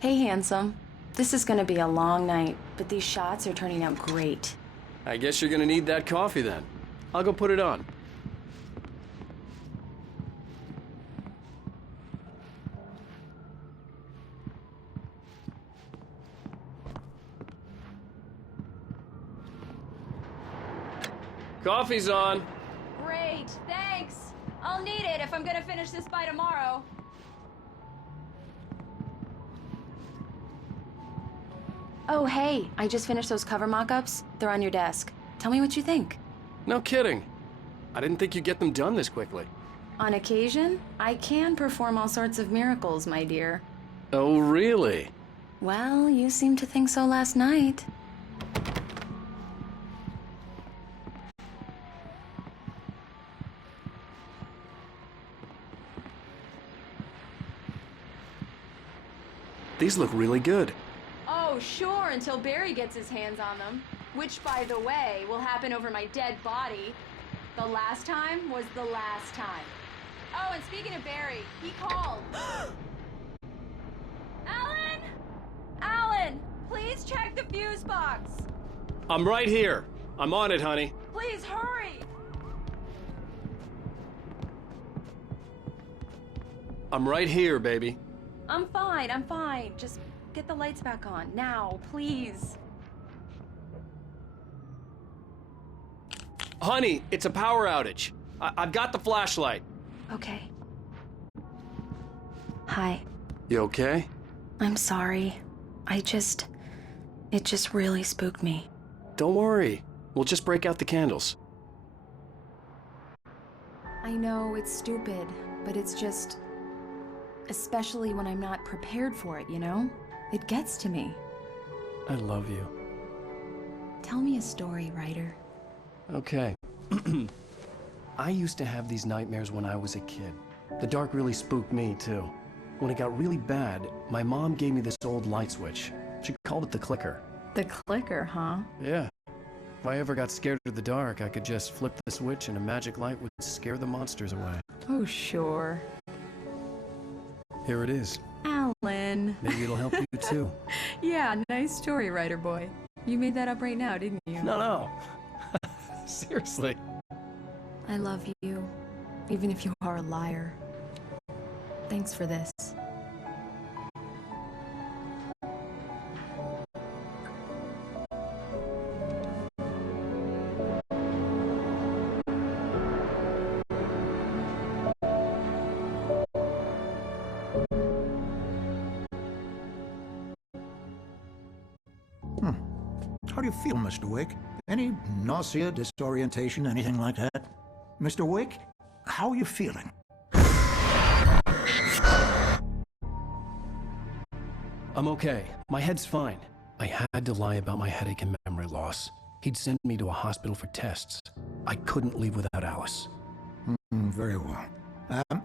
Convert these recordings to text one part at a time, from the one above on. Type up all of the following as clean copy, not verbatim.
Hey, handsome. This is gonna be a long night, but these shots are turning out great. I guess you're gonna need that coffee then. I'll go put it on. Coffee's on. Great, thanks. I'll need it if I'm gonna finish this by tomorrow. Oh, hey, I just finished those cover mock-ups. They're on your desk. Tell me what you think. No kidding. I didn't think you'd get them done this quickly. On occasion, I can perform all sorts of miracles, my dear. Oh, really? Well, you seemed to think so last night. These look really good. Oh, sure, until Barry gets his hands on them. Which, by the way, will happen over my dead body. The last time was the last time. Oh, and speaking of Barry, he called. Alan! Alan! Please check the fuse box! I'm right here. I'm on it, honey. Please, hurry! I'm right here, baby. I'm fine. Just get the lights back on. Now, please. Honey, it's a power outage. I've got the flashlight. Okay. Hi. You okay? I'm sorry. It just really spooked me. Don't worry. We'll just break out the candles. I know it's stupid, but it's just... Especially when I'm not prepared for it, you know? It gets to me. I love you. Tell me a story, writer. Okay. I used to have these nightmares when I was a kid. The dark really spooked me, too. When it got really bad, my mom gave me this old light switch. She called it the clicker. The clicker, huh? Yeah. If I ever got scared of the dark, I could just flip the switch and a magic light would scare the monsters away. Oh, sure. Here it is. Alan. Maybe it'll help you, too. Yeah, nice story, writer boy. You made that up right now, didn't you? No. Seriously. I love you, even if you are a liar. Thanks for this. How do you feel, Mr. Wake? Any nausea, disorientation, anything like that? Mr. Wake, how are you feeling? I'm okay. My head's fine. I had to lie about my headache and memory loss. He'd sent me to a hospital for tests. I couldn't leave without Alice. Very well.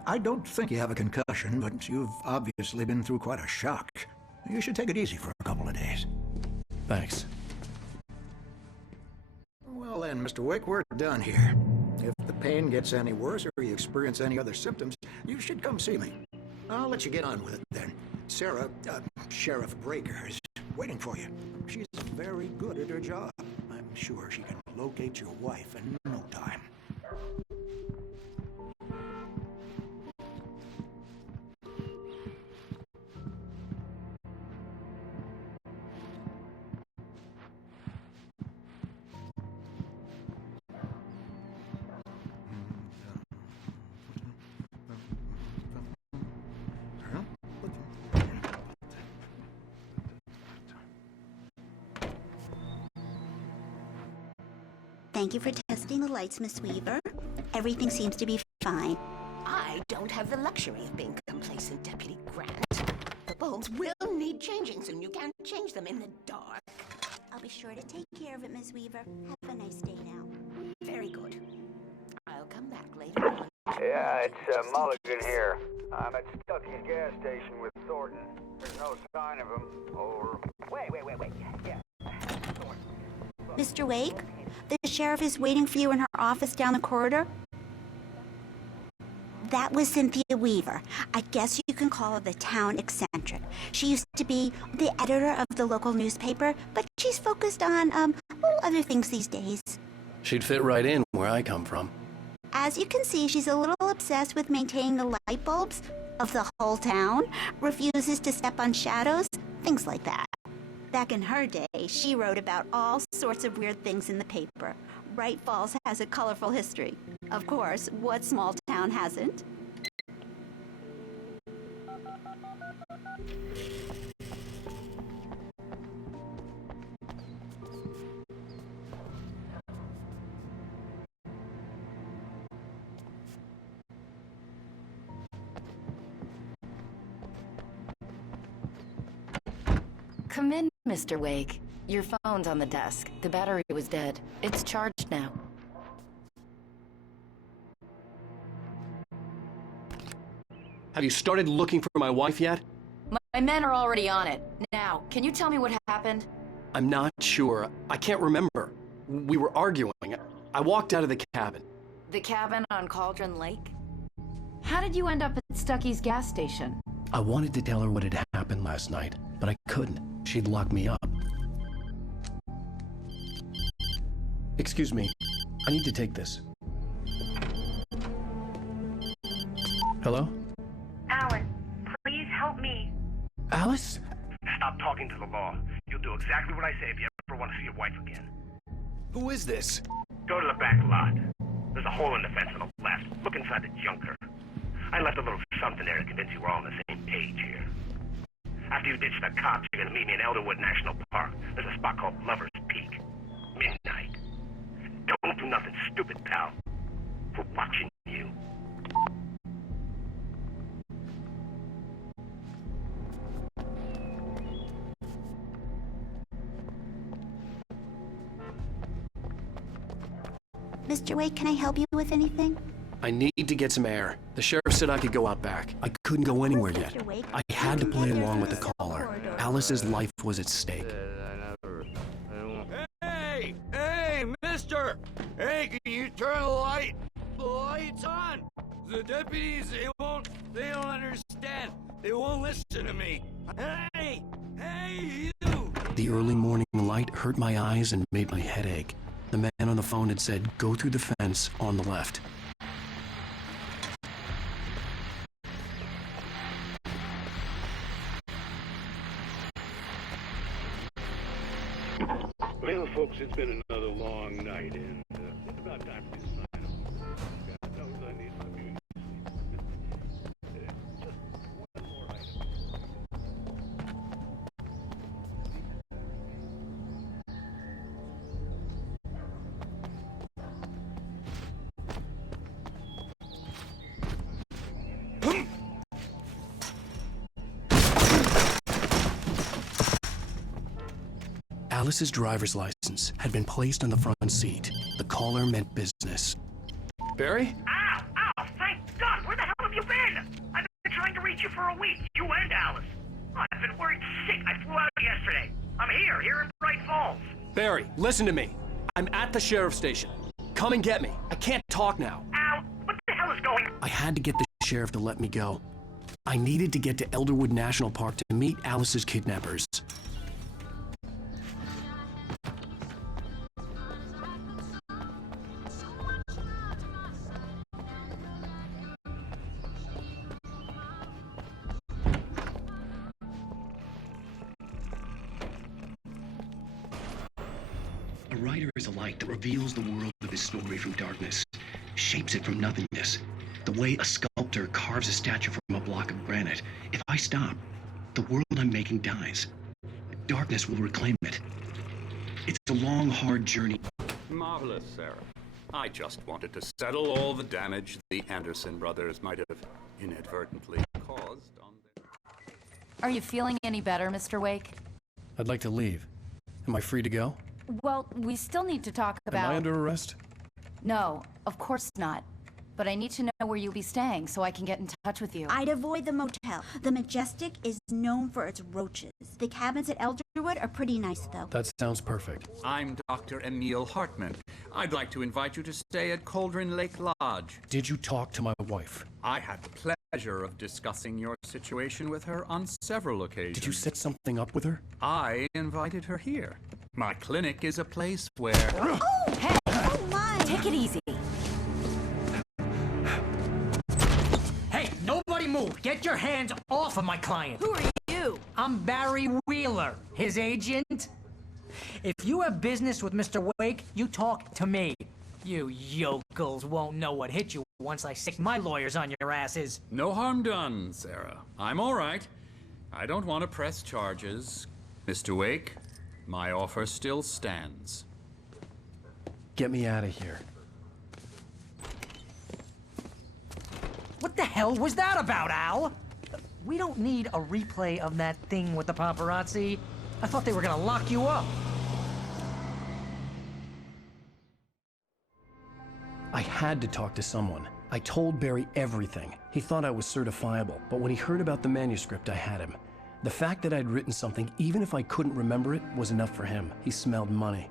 I don't think you have a concussion, but you've obviously been through quite a shock. You should take it easy for a couple of days. Thanks. Well then, Mr. Wake, we're done here. If the pain gets any worse or you experience any other symptoms, you should come see me. I'll let you get on with it then. Sarah, Sheriff Breaker, is waiting for you. She's very good at her job. I'm sure she can locate your wife in no time. Thank you for testing the lights, Miss Weaver. Everything seems to be fine. I don't have the luxury of being complacent, Deputy Grant. The bulbs will need changing soon. You can't change them in the dark. I'll be sure to take care of it, Miss Weaver. Have a nice day now. Very good. I'll come back later on. Yeah, it's Mulligan here. I'm at Stucky's gas station with Thornton. There's no sign of him. Over. Wait. Yeah. Thornton. Mr. Wake, the sheriff is waiting for you in her office down the corridor. That was Cynthia Weaver. I guess you can call her the town eccentric. She used to be the editor of the local newspaper, but she's focused on, other things these days. She'd fit right in where I come from. As you can see, she's a little obsessed with maintaining the light bulbs of the whole town, refuses to step on shadows, things like that. Back in her day, she wrote about all sorts of weird things in the paper. Wright Falls has a colorful history. Of course, what small town hasn't? Come in, Mr. Wake. Your phone's on the desk. The battery was dead. It's charged now. Have you started looking for my wife yet? My men are already on it. Now, can you tell me what happened? I'm not sure. I can't remember. We were arguing. I walked out of the cabin. The cabin on Cauldron Lake? How did you end up at Stucky's gas station? I wanted to tell her what had happened last night, but I couldn't. She'd lock me up. Excuse me. I need to take this. Hello? Alan, please help me. Alice? Stop talking to the law. You'll do exactly what I say if you ever want to see your wife again. Who is this? Go to the back lot. There's a hole in the fence on the left. Look inside the junker. I left a little something there to convince you we're all on the same page here. After you ditch the cops, you're gonna meet me in Elderwood National Park. There's a spot called Lover's Peak. Midnight. Don't do nothing stupid, pal. We're watching you. Mr. Wake, can I help you with anything? I need to get some air. The sheriff said I could go out back. I couldn't go anywhere yet. I had to play along with the caller. Alice's life was at stake. Hey! Hey, mister! Hey, can you turn the lights on? The deputies, they don't understand. They won't listen to me. Hey! Hey, you! The early morning light hurt my eyes and made my head ache. The man on the phone had said, go through the fence on the left. Well, folks, it's been another long night, and it's about time for you to sign off. God knows I need some music. Just one more item. Alice's driver's license had been placed on the front seat. The caller meant business. Barry? Ow! Ow! Thank God! Where the hell have you been? I've been trying to reach you for a week. You and Alice. I've been worried sick. I flew out yesterday. I'm here in Wright Falls. Barry, listen to me. I'm at the sheriff's station. Come and get me. I can't talk now. Ow! What the hell is going on? I had to get the sheriff to let me go. I needed to get to Elderwood National Park to meet Alice's kidnappers. A writer is a light that reveals the world of his story from darkness, shapes it from nothingness. The way a sculptor carves a statue from a block of granite. If I stop, the world I'm making dies. Darkness will reclaim it. It's a long, hard journey. Marvelous, Sarah. I just wanted to settle all the damage the Anderson brothers might have inadvertently caused on their... Are you feeling any better, Mr. Wake? I'd like to leave. Am I free to go? Well, we still need to talk about... Am I under arrest? No, of course not. but I need to know where you'll be staying so I can get in touch with you. I'd avoid the motel. The Majestic is known for its roaches. The cabins at Elderwood are pretty nice, though. That sounds perfect. I'm Dr. Emil Hartman. I'd like to invite you to stay at Cauldron Lake Lodge. Did you talk to my wife? I had the pleasure of discussing your situation with her on several occasions. Did you set something up with her? I invited her here. My clinic is a place where... Oh, hey! Oh, my! Take it easy. Hey, nobody move! Get your hands off of my client! Who are you? I'm Barry Wheeler, his agent. If you have business with Mr. Wake, you talk to me. You yokels won't know what hit you once I stick my lawyers on your asses. No harm done, Sarah. I'm all right. I don't want to press charges. Mr. Wake, my offer still stands. Get me out of here. What the hell was that about, Al? We don't need a replay of that thing with the paparazzi. I thought they were gonna lock you up. I had to talk to someone. I told Barry everything. He thought I was certifiable, but when he heard about the manuscript, I had him. The fact that I'd written something, even if I couldn't remember it, was enough for him. He smelled money.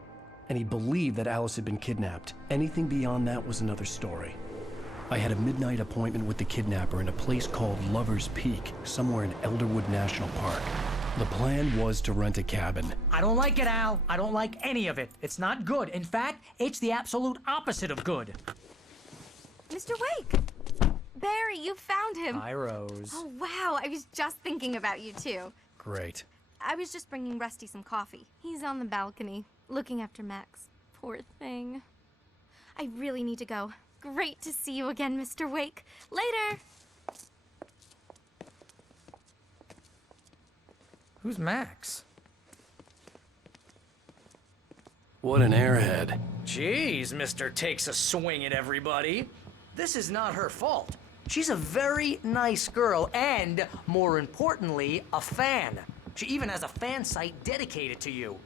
And he believed that Alice had been kidnapped. Anything beyond that was another story. I had a midnight appointment with the kidnapper in a place called Lover's Peak, somewhere in Elderwood National Park. The plan was to rent a cabin. I don't like it, Al. I don't like any of it. It's not good. In fact, it's the absolute opposite of good. Mr. Wake! Barry, you found him! Hi, Rose. Oh, wow. I was just thinking about you, too. Great. I was just bringing Rusty some coffee. He's on the balcony, looking after Max. Poor thing. I really need to go. Great to see you again, Mr. Wake. Later! Who's Max? What an airhead. Jeez, Mr. Takes a swing at everybody. This is not her fault. She's a very nice girl and, more importantly, a fan. She even has a fan site dedicated to you.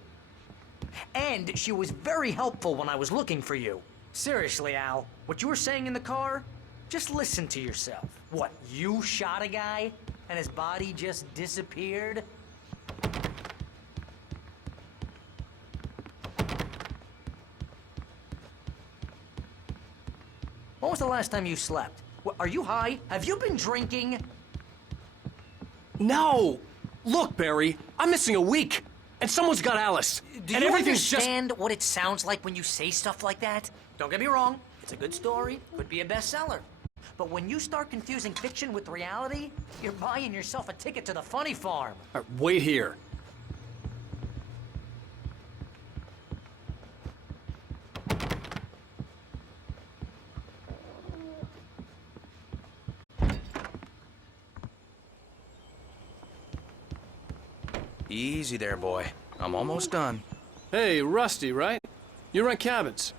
And she was very helpful when I was looking for you. Seriously, Al, what you were saying in the car, just listen to yourself. What, you shot a guy and his body just disappeared? When was the last time you slept? Are you high? Have you been drinking? No! Look, Barry, I'm missing a week, and someone's got Alice. Do and you everything's understand what it sounds like when you say stuff like that? Don't get me wrong, it's a good story, could be a bestseller. But when you start confusing fiction with reality, you're buying yourself a ticket to the funny farm. Wait here. Easy there, boy. I'm almost done. Hey, Rusty, right? You rent cabins.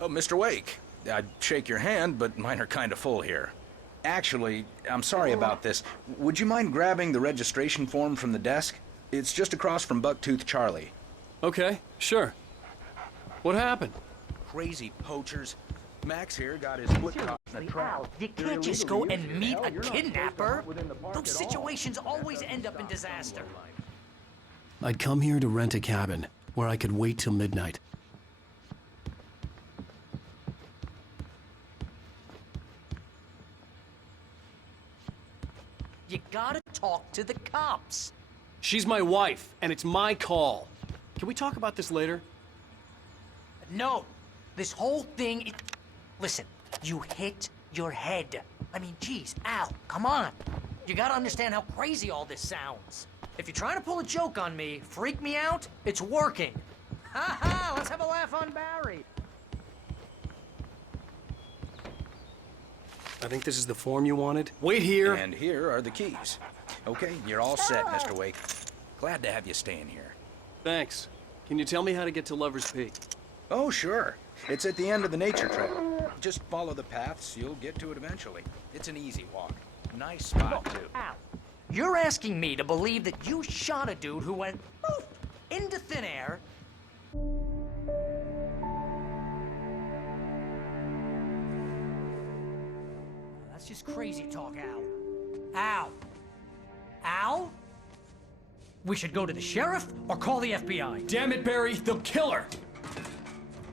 Oh, Mr. Wake. I'd shake your hand, but mine are kind of full here. Actually, I'm sorry about this. Would you mind grabbing the registration form from the desk? It's just across from Bucktooth Charlie. Okay, sure. What happened? Crazy poachers. Max here got his foot caught in a trap. You can't just go and meet a kidnapper. Those situations always end up in disaster. I'd come here to rent a cabin, where I could wait till midnight. You gotta talk to the cops. She's my wife, and it's my call. Can we talk about this later? No, this whole thing, listen, you hit your head. I mean, geez, Al, come on. You gotta understand how crazy all this sounds. If you're trying to pull a joke on me, freak me out, it's working. Ha ha, let's have a laugh on Barry. I think this is the form you wanted. Wait here. And here are the keys. Okay, you're all set, Mr. Wake. Glad to have you staying here. Thanks. Can you tell me how to get to Lover's Peak? Oh, sure. It's at the end of the nature trail. Just follow the paths, you'll get to it eventually. It's an easy walk. Nice spot, too. Al, you're asking me to believe that you shot a dude who went poof into thin air. That's just crazy talk, Al. Al? Al? We should go to the sheriff or call the FBI. Damn it, Barry, they'll kill her!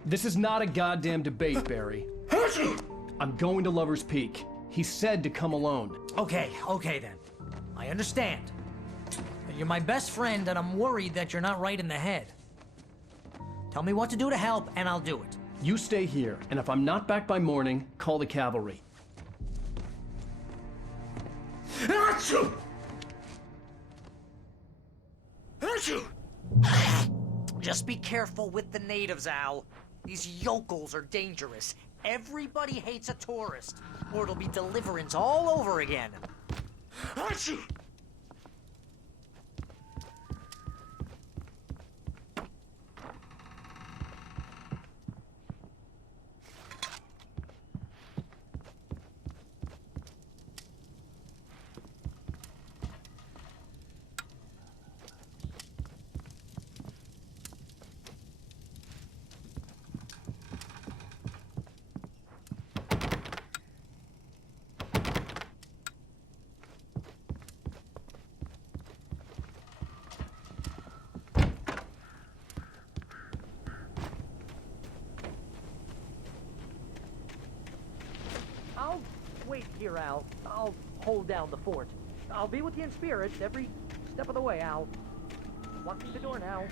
This is not a goddamn debate, Barry. I'm going to Lover's Peak. He said to come alone. Okay then. I understand. You're my best friend, and I'm worried that you're not right in the head. Tell me what to do to help, and I'll do it. You stay here, and if I'm not back by morning, call the cavalry. Achoo! Achoo! Just be careful with the natives, Al. These yokels are dangerous. Everybody hates a tourist, or it'll be Deliverance all over again. Achoo! I'll wait here, Al. I'll hold down the fort. I'll be with you in spirit every step of the way, Al. Locking the door now.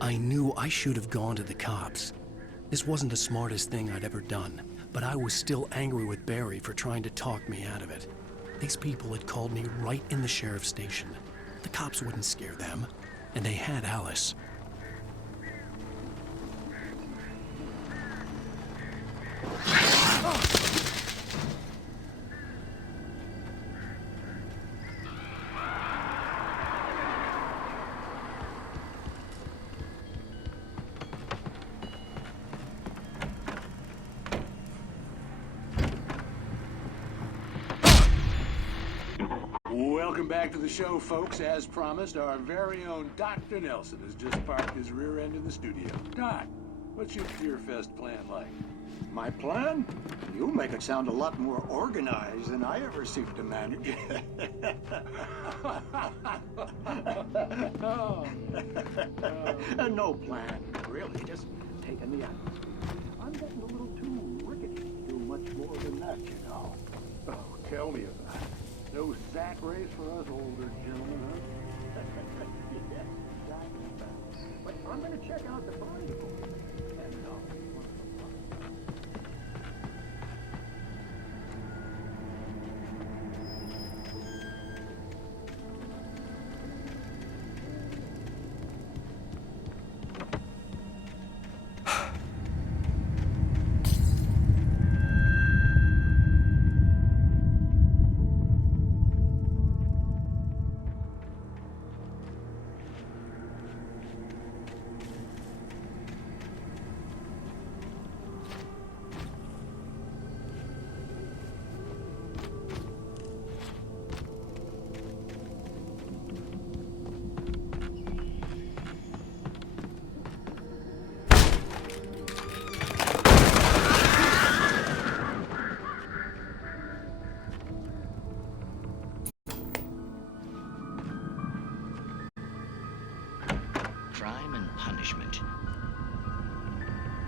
I knew I should have gone to the cops. This wasn't the smartest thing I'd ever done, but I was still angry with Barry for trying to talk me out of it. These people had called me right in the sheriff's station. The cops wouldn't scare them, and they had Alice. Welcome back to the show, folks. As promised, our very own Dr. Nelson has just parked his rear end in the studio. Doc, what's your Fear Fest plan like? My plan? You make it sound a lot more organized than I ever seem to manage. No plan, really. Just taking the atmosphere. I'm getting a little too rickety to do much more than that, you know. Oh, tell me about it. No sack race for us older gentlemen, huh? Yeah, exactly. But I'm going to check out the body board. And Crime and punishment.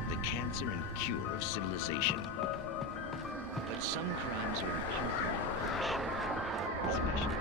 The cancer answer and cure of civilization. But some crimes are impossible to punish, especially...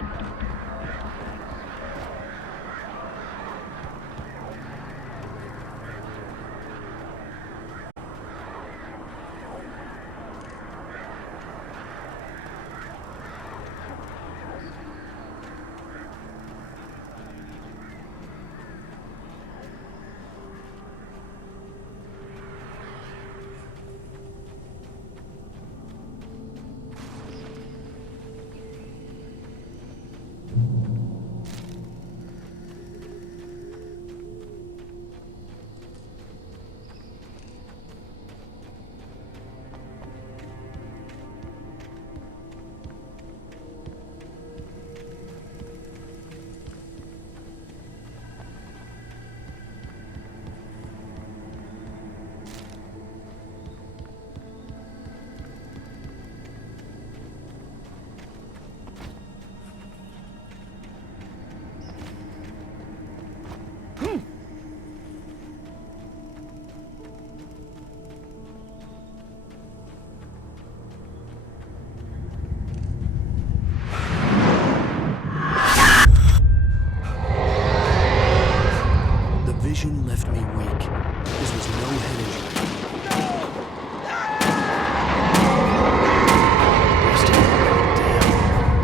vision left me weak. This was no head injury.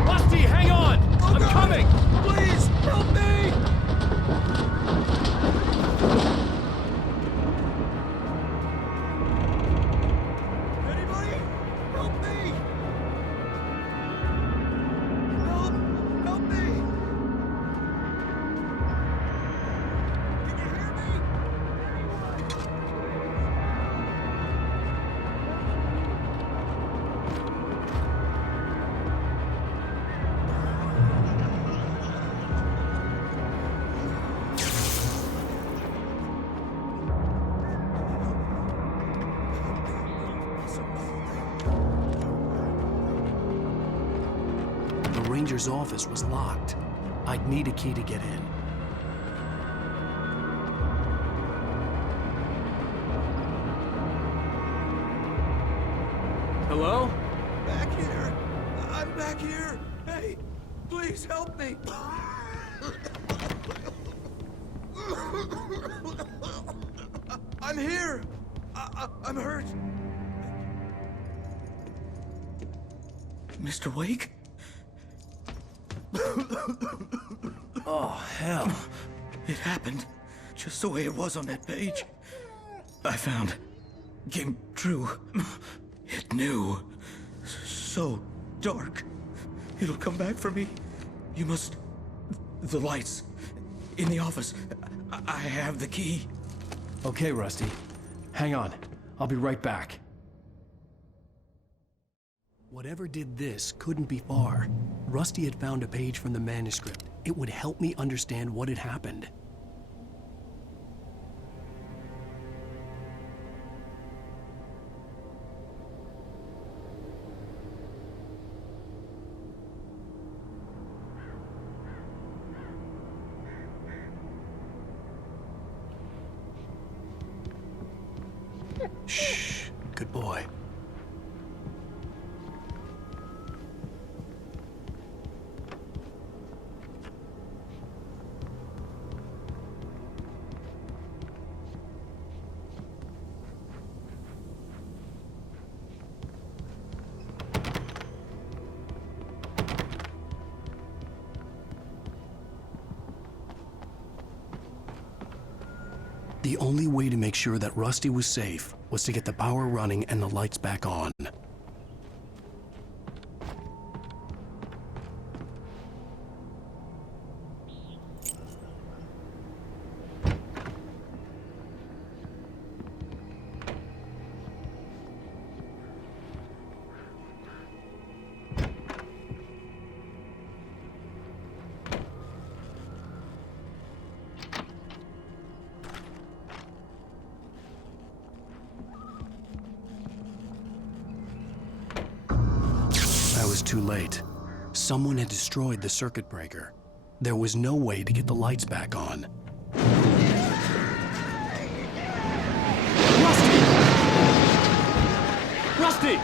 Rusty, hang on! I'm coming! Please, help me! Anybody? Help me! Help me! The ranger's office was locked. I'd need a key to get in. Hello? Back here. I'm back here. Hey, please help me. I'm here. I'm hurt. Mr. Wake? Oh, hell. It happened just the way it was on that page. I found. Came true. It knew. So dark. It'll come back for me. You must... The lights. In the office. I have the key. Okay, Rusty. Hang on. I'll be right back. Whatever did this couldn't be far. Rusty had found a page from the manuscript. It would help me understand what had happened. Shh. Good boy. The only way to make sure that Rusty was safe was to get the power running and the lights back on. I was too late. Someone had destroyed the circuit breaker. There was no way to get the lights back on. Rusty! Rusty!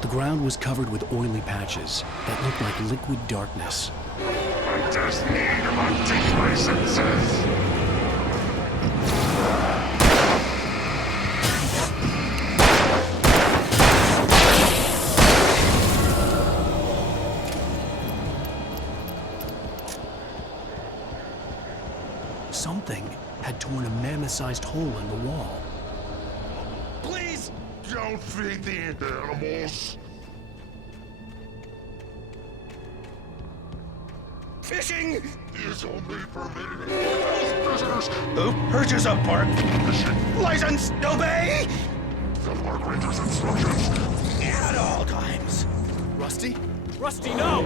The ground was covered with oily patches that looked like liquid darkness. I just need my senses. Something had torn a mammoth-sized hole in the wall. Please don't feed the animals. Fishing is only permitted for visitors. Who hurt yourself, Park? License, obey! The park ranger's instructions. At all times. Rusty? Rusty, no!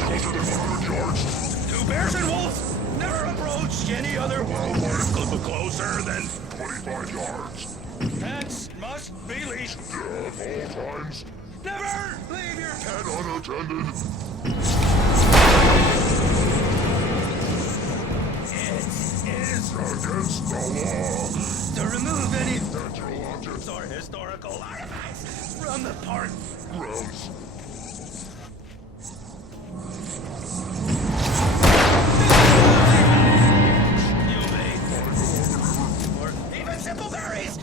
Closer than 100 yards. Two bears and wolves never approach any other wildlife closer than 25 yards. Pets must be leashed. At all times. Never leave your pet unattended. It is against the law to remove any natural objects or historical artifacts from the park grounds. Or even simple berries.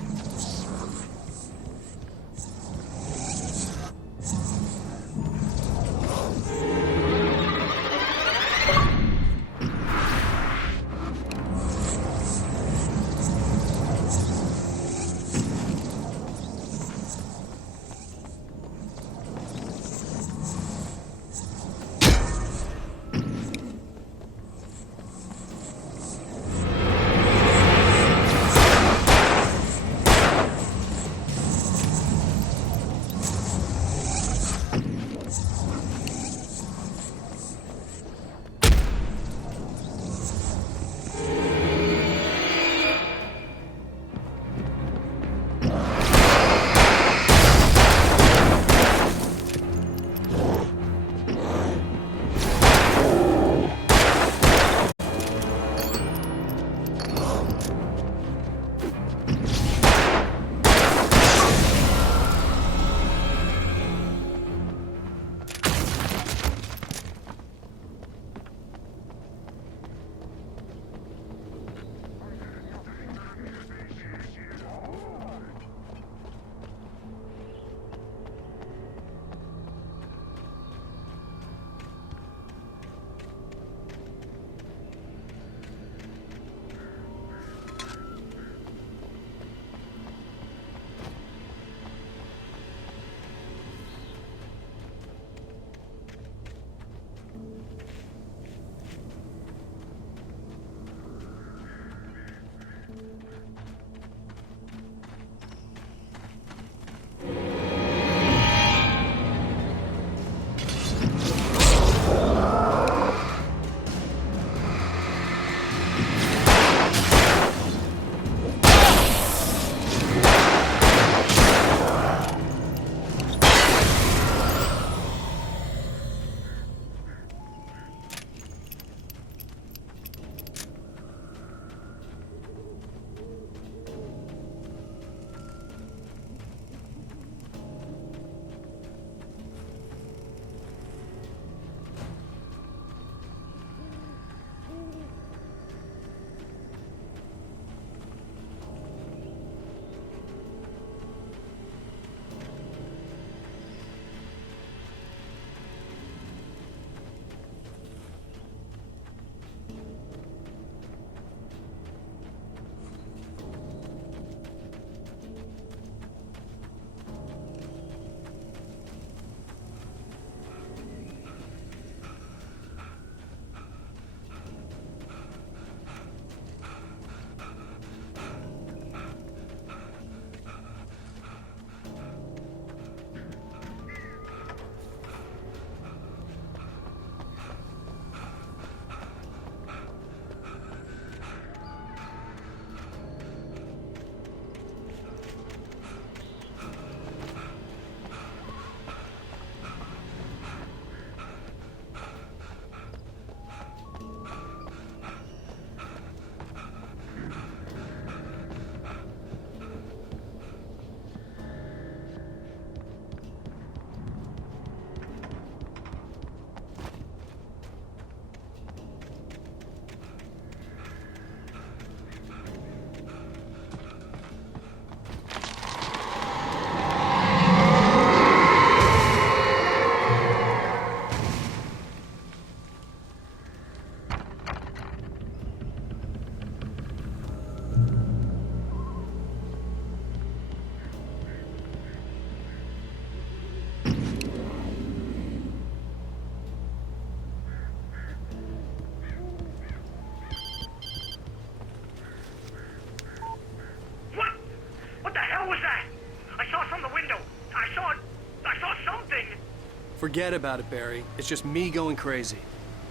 Forget about it, Barry. It's just me going crazy.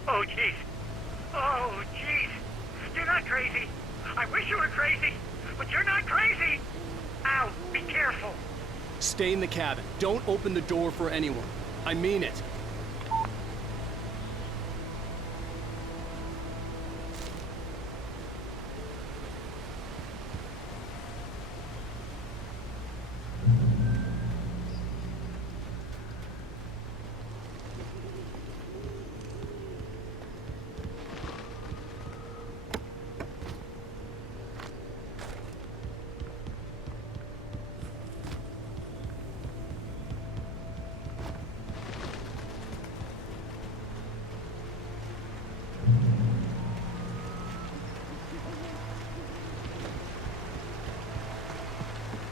Oh, jeez. Oh, jeez. You're not crazy. I wish you were crazy, but you're not crazy. Ow, be careful. Stay in the cabin. Don't open the door for anyone. I mean it.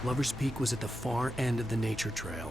Lover's Peak was at the far end of the nature trail.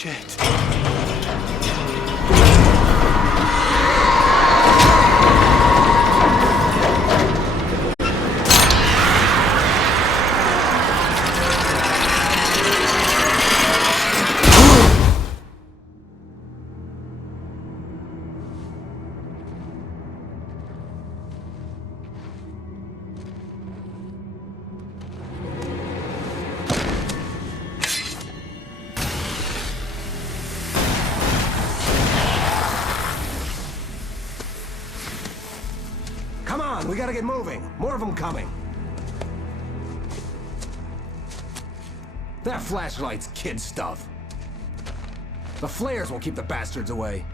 Shit. Come on, we gotta get moving. More of them coming. That flashlight's kid stuff. The flares will keep the bastards away.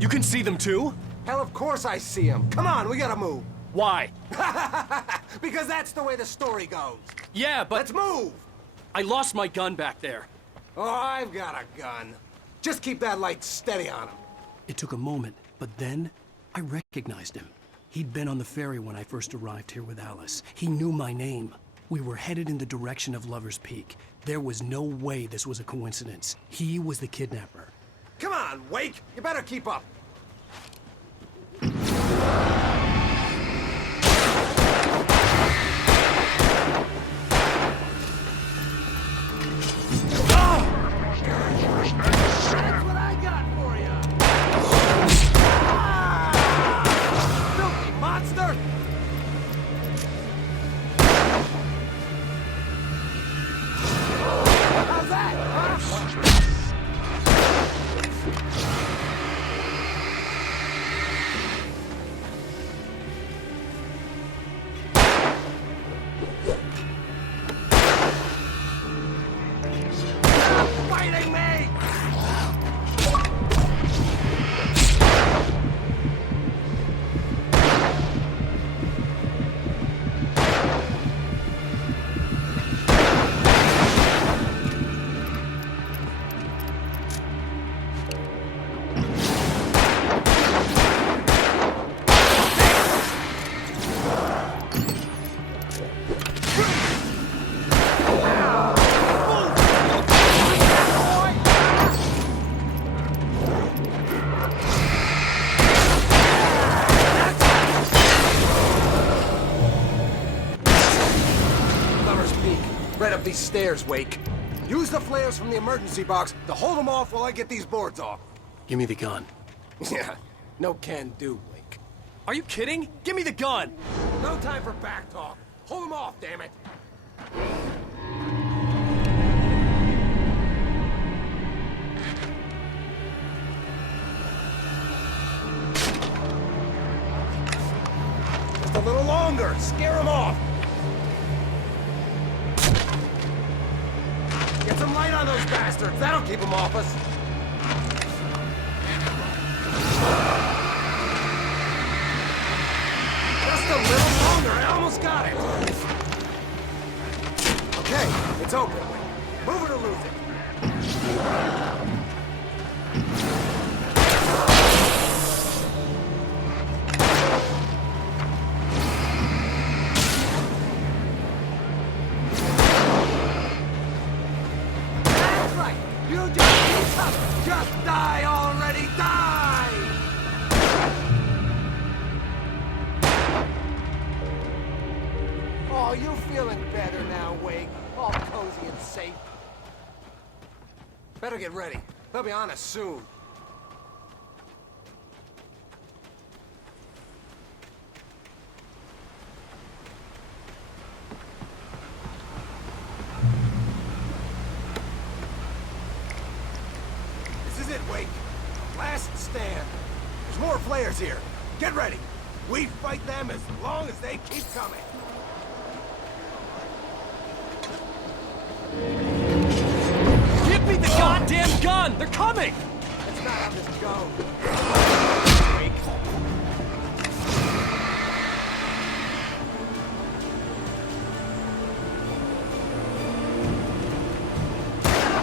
You can see them too? Hell, of course I see them. Come on, we gotta move. Why? Because that's the way the story goes. Yeah, but... Let's move! I lost my gun back there. Oh, I've got a gun. Just keep that light steady on him. It took a moment, but then I recognized him. He'd been on the ferry when I first arrived here with Alice. He knew my name. We were headed in the direction of Lover's Peak. There was no way this was a coincidence. He was the kidnapper. Come on, Wake! You better keep up. That's what I got for you! Filthy monster! How's that, huh? Fighting me! Right up these stairs, Wake. Use the flares from the emergency box to hold them off while I get these boards off. Give me the gun. Yeah, no can do, Wake. Are you kidding? Give me the gun! No time for back talk. Hold them off, damn it. Just a little longer. Scare them off. Get some light on those bastards. That'll keep them off us. Just a little longer. I almost got it. Okay, it's open. Move it or lose it. Just die already, die! Oh, you feeling better now, Wake? All cozy and safe. Better get ready. They'll be on us soon. This is it, Wake. Last stand. There's more flares here. Get ready. We fight them as long as they keep coming. Give me the goddamn gun! They're coming! That's not how this goes. Wake.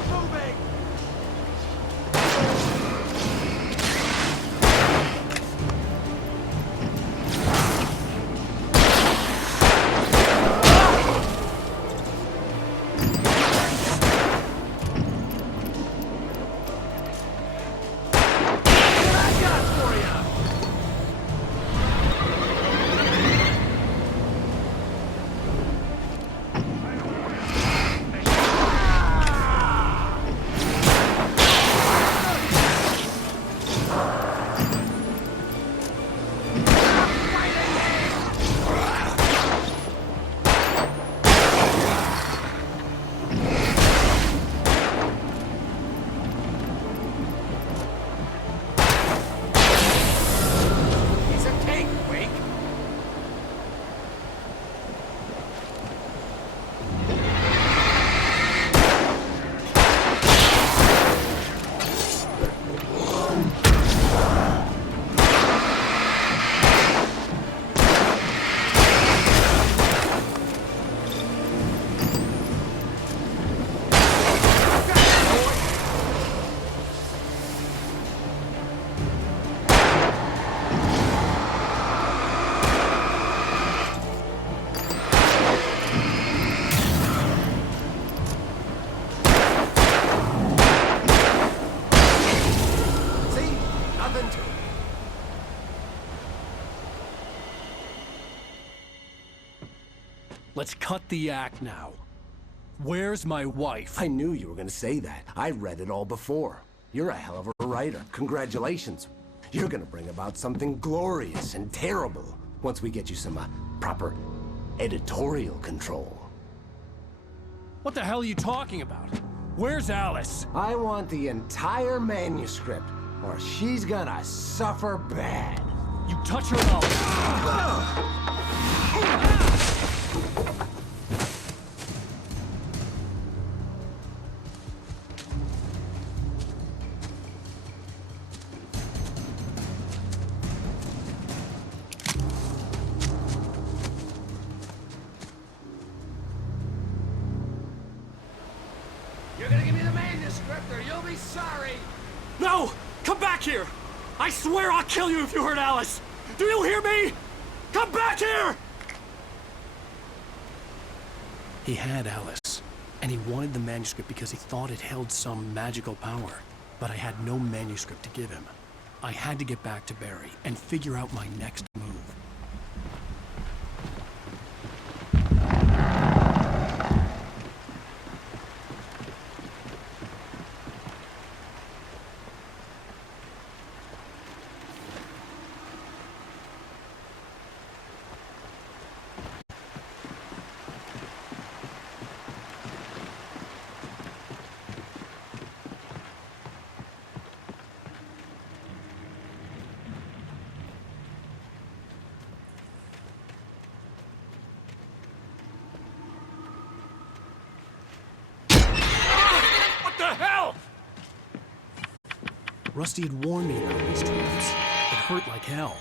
Moving! let's cut the act now. Where's my wife? I knew you were gonna say that. I read it all before. You're a hell of a writer. Congratulations. You're gonna bring about something glorious and terrible once we get you some proper editorial control. What the hell are you talking about? Where's Alice? I want the entire manuscript, or she's gonna suffer bad. You touch her now. You're gonna give me the manuscript or you'll be sorry! No! Come back here! I swear I'll kill you if you hurt Alice! Do you hear me? Come back here! He had Alice, and he wanted the manuscript because he thought it held some magical power. But I had no manuscript to give him. I had to get back to Barry and figure out my next move. Rusty had warned me about these traps. It hurt like hell.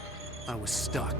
I was stuck.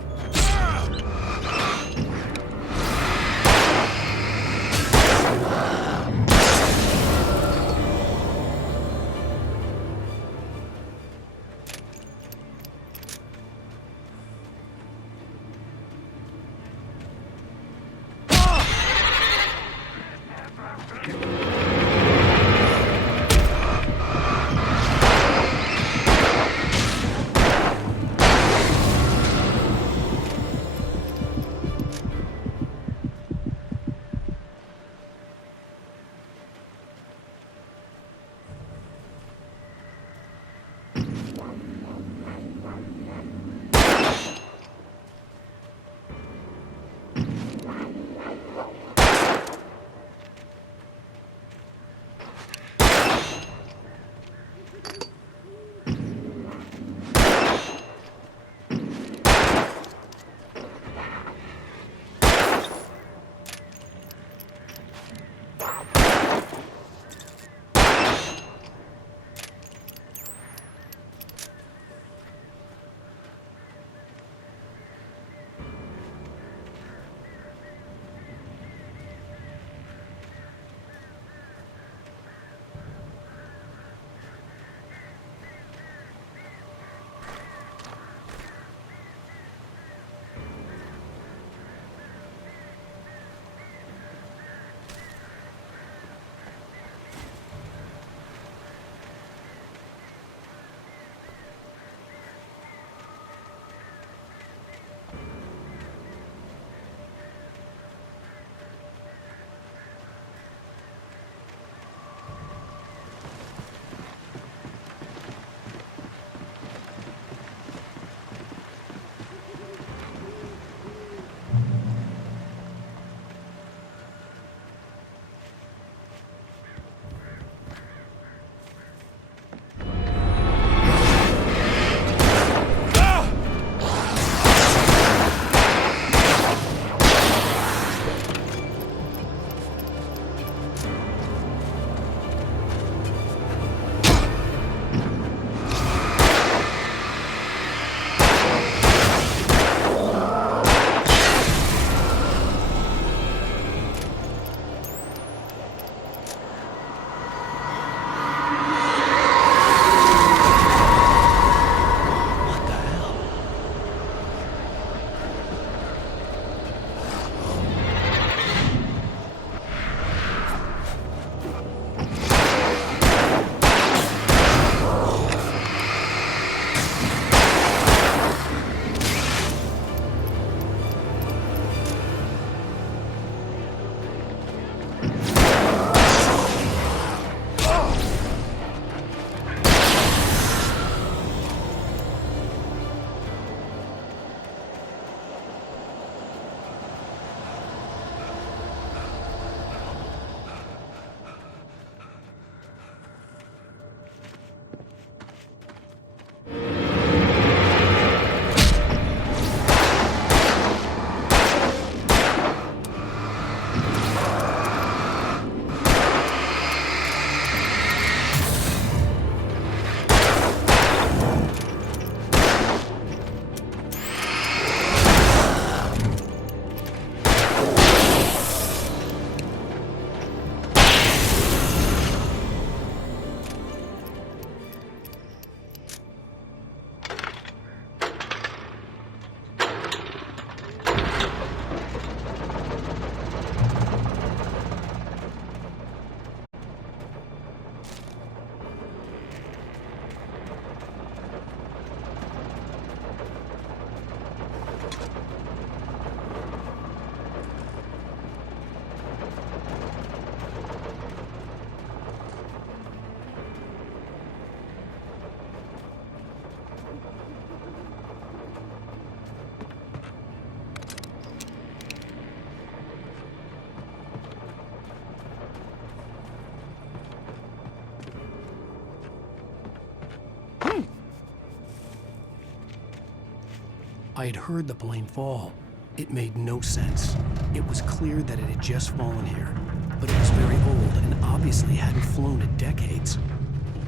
I had heard the plane fall. It made no sense. It was clear that it had just fallen here, but it was very old and obviously hadn't flown in decades.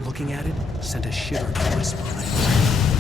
Looking at it sent a shiver down my spine.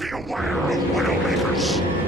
Beware of Widowmakers!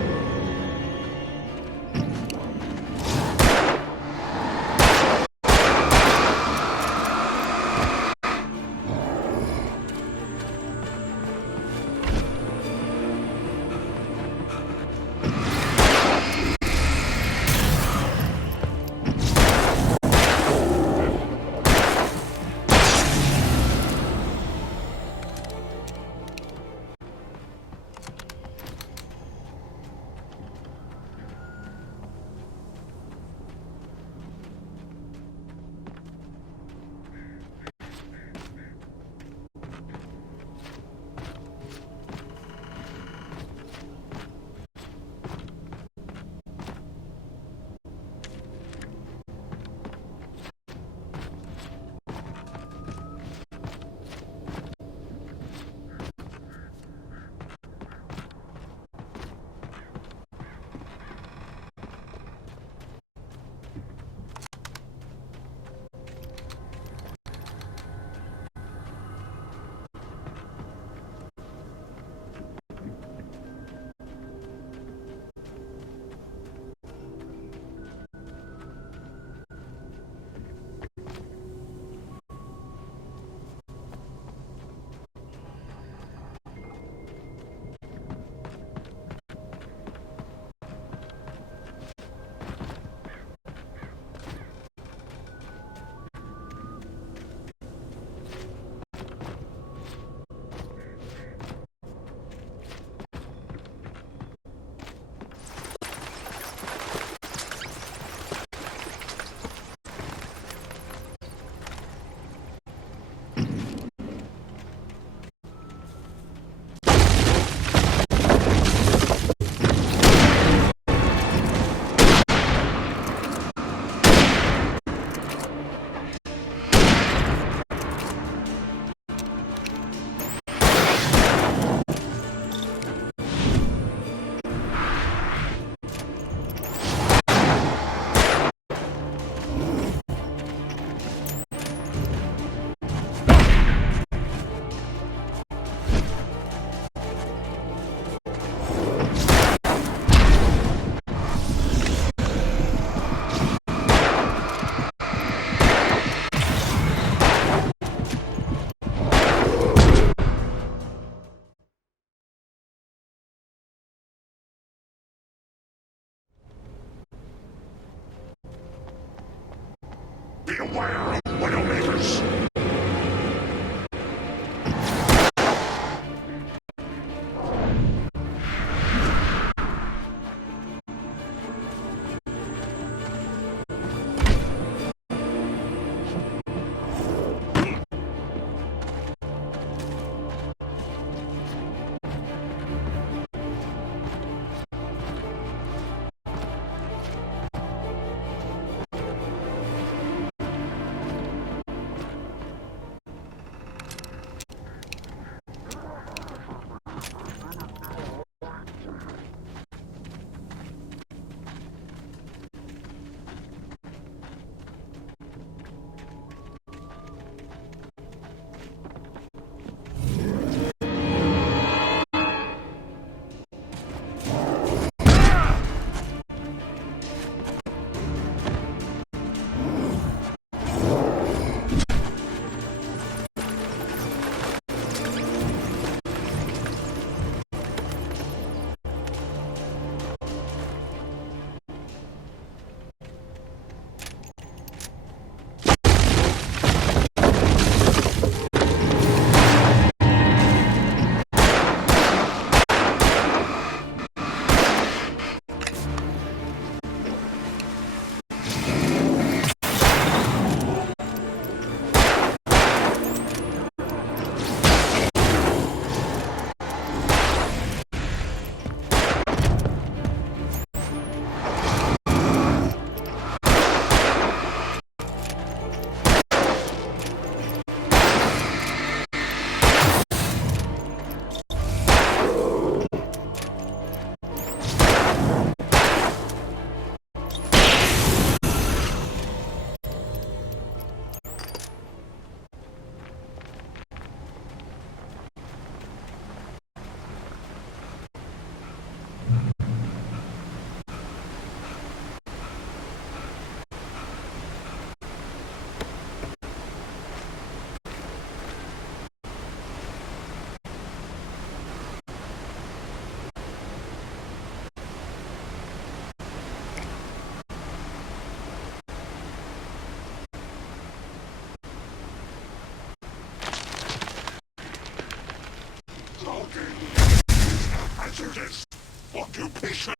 Answer this. Occupation.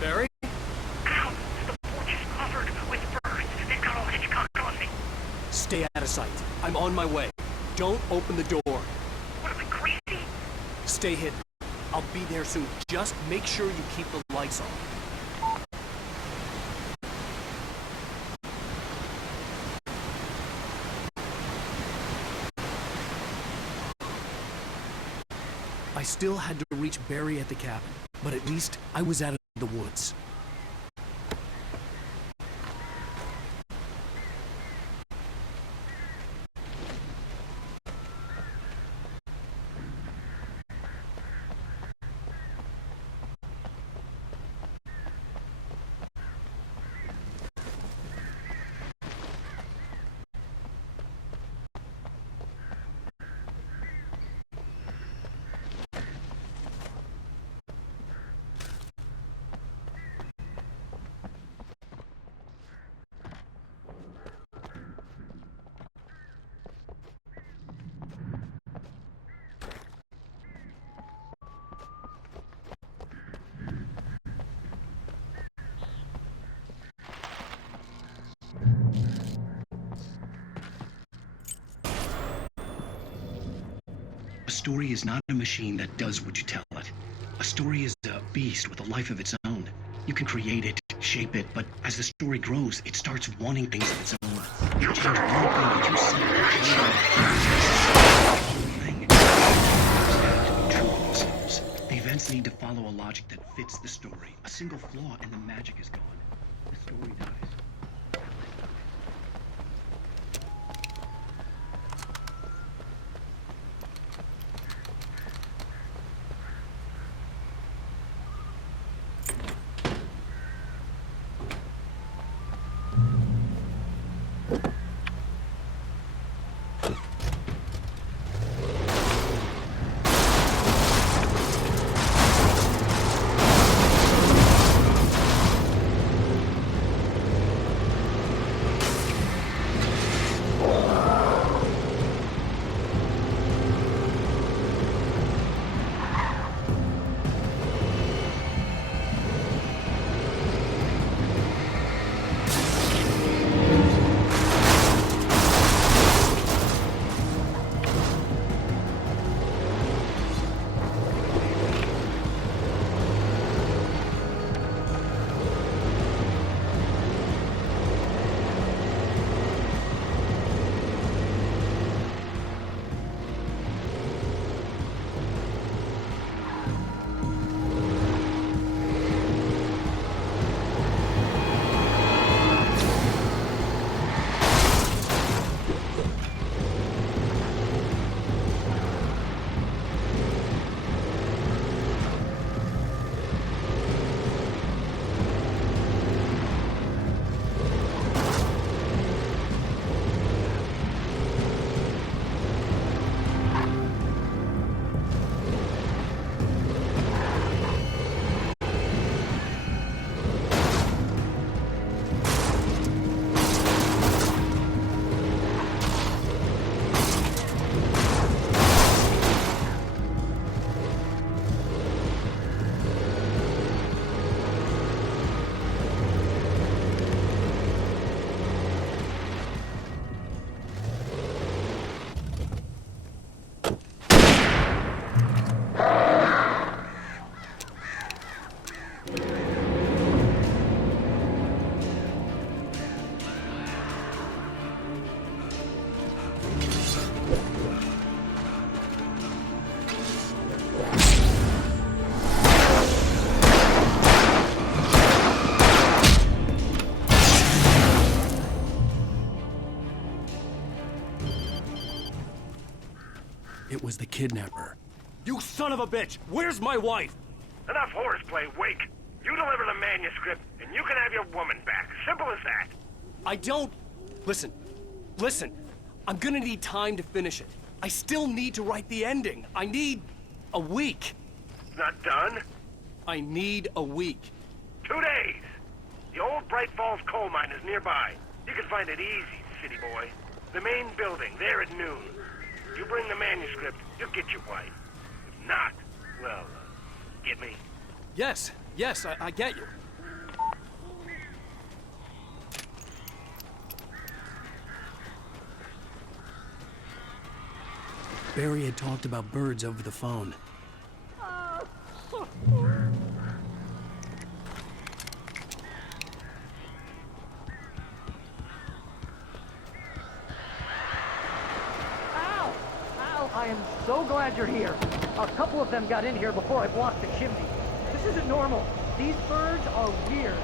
Barry? Ow! The porch is covered with birds. They've got all Hitchcock on me. Stay out of sight. I'm on my way. Don't open the door. What am I, crazy? Stay hidden. I'll be there soon. Just make sure you keep the lights on. I still had to reach Barry at the cabin, but at least I was out of the woods. A story is not a machine that does what you tell it. A story is a beast with a life of its own. You can create it, shape it, but as the story grows, it starts wanting things of its own. You change one thing and you see the events need to follow a logic that fits the story. A single flaw and the magic is gone. The story dies. It was the kidnapper. You son of a bitch! Where's my wife? Enough horseplay, Wake. You deliver the manuscript, and you can have your woman back. Simple as that. I don't... Listen. Listen. I'm gonna need time to finish it. I still need to write the ending. I need... a week. Not done? I need a week. 2 days. The old Bright Falls coal mine is nearby. You can find it easy, city boy. The main building, there at noon. You bring the manuscript, you'll get your wife. If not, well, get me? Yes, I get you. Barry had talked about birds over the phone. I am so glad you're here. A couple of them got in here before I blocked the chimney. This isn't normal. These birds are weird.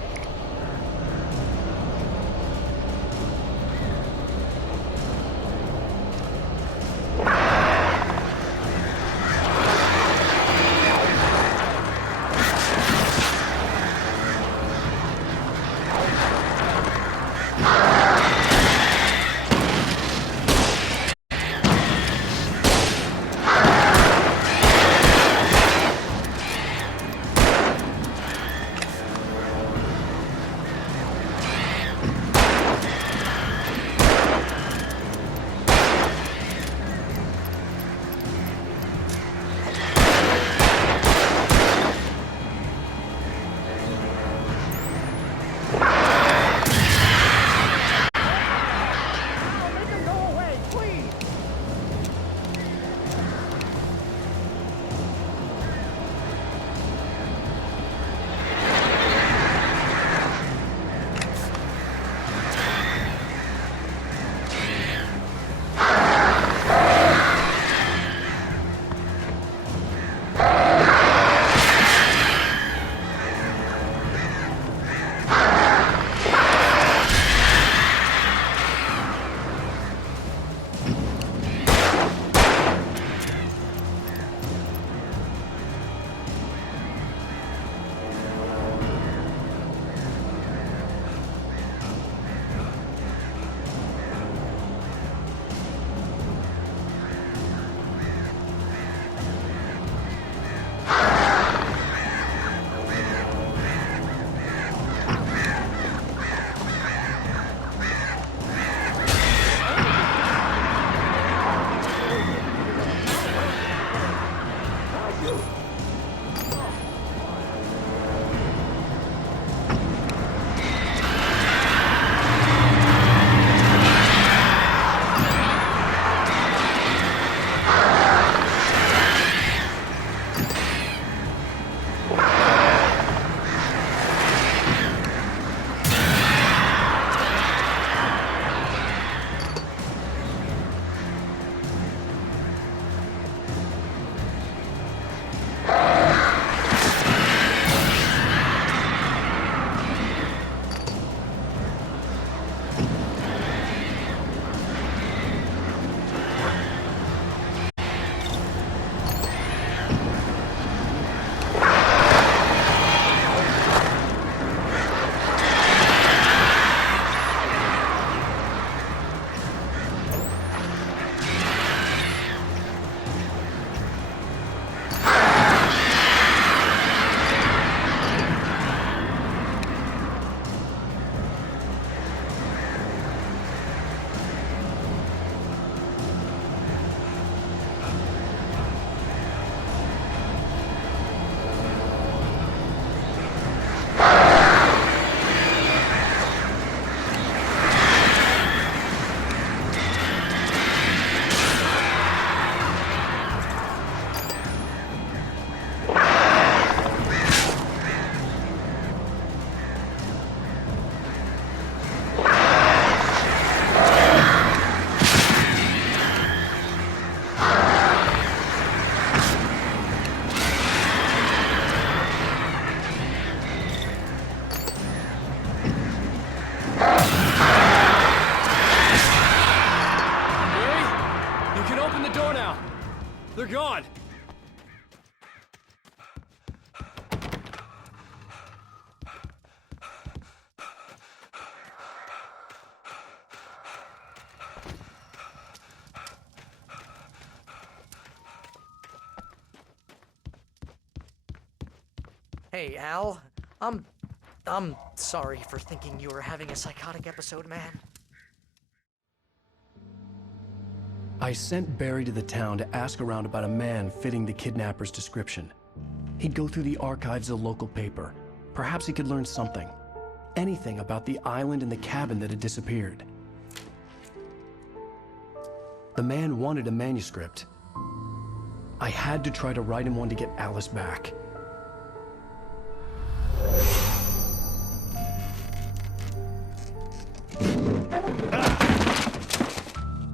Hey, Al. I'm sorry for thinking you were having a psychotic episode, man. I sent Barry to the town to ask around about a man fitting the kidnapper's description. He'd go through the archives of the local paper. Perhaps he could learn something. Anything about the island and the cabin that had disappeared. The man wanted a manuscript. I had to try to write him one to get Alice back.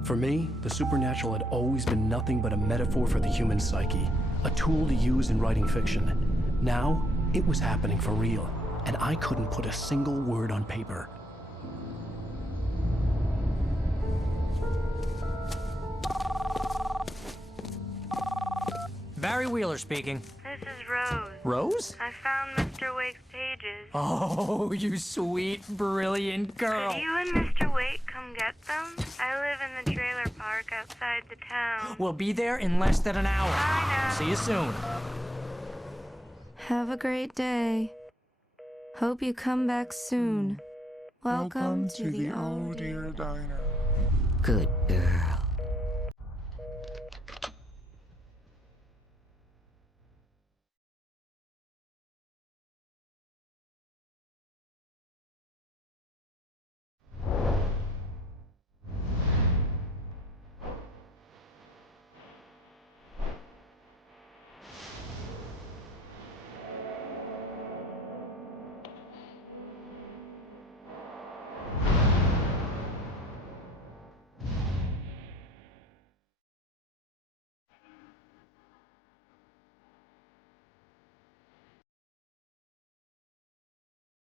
For me, the supernatural had always been nothing but a metaphor for the human psyche, a tool to use in writing fiction. Now, it was happening for real, and I couldn't put a single word on paper. Barry Wheeler speaking. This is Rose. Rose? I found Mr. Wake's pages. Oh, you sweet, brilliant girl. Could you and Mr. Wake come get them? I live in the trailer park outside the town. We'll be there in less than an hour. I know. See you soon. Have a great day. Hope you come back soon. Welcome to the Oh Dear Diner. Good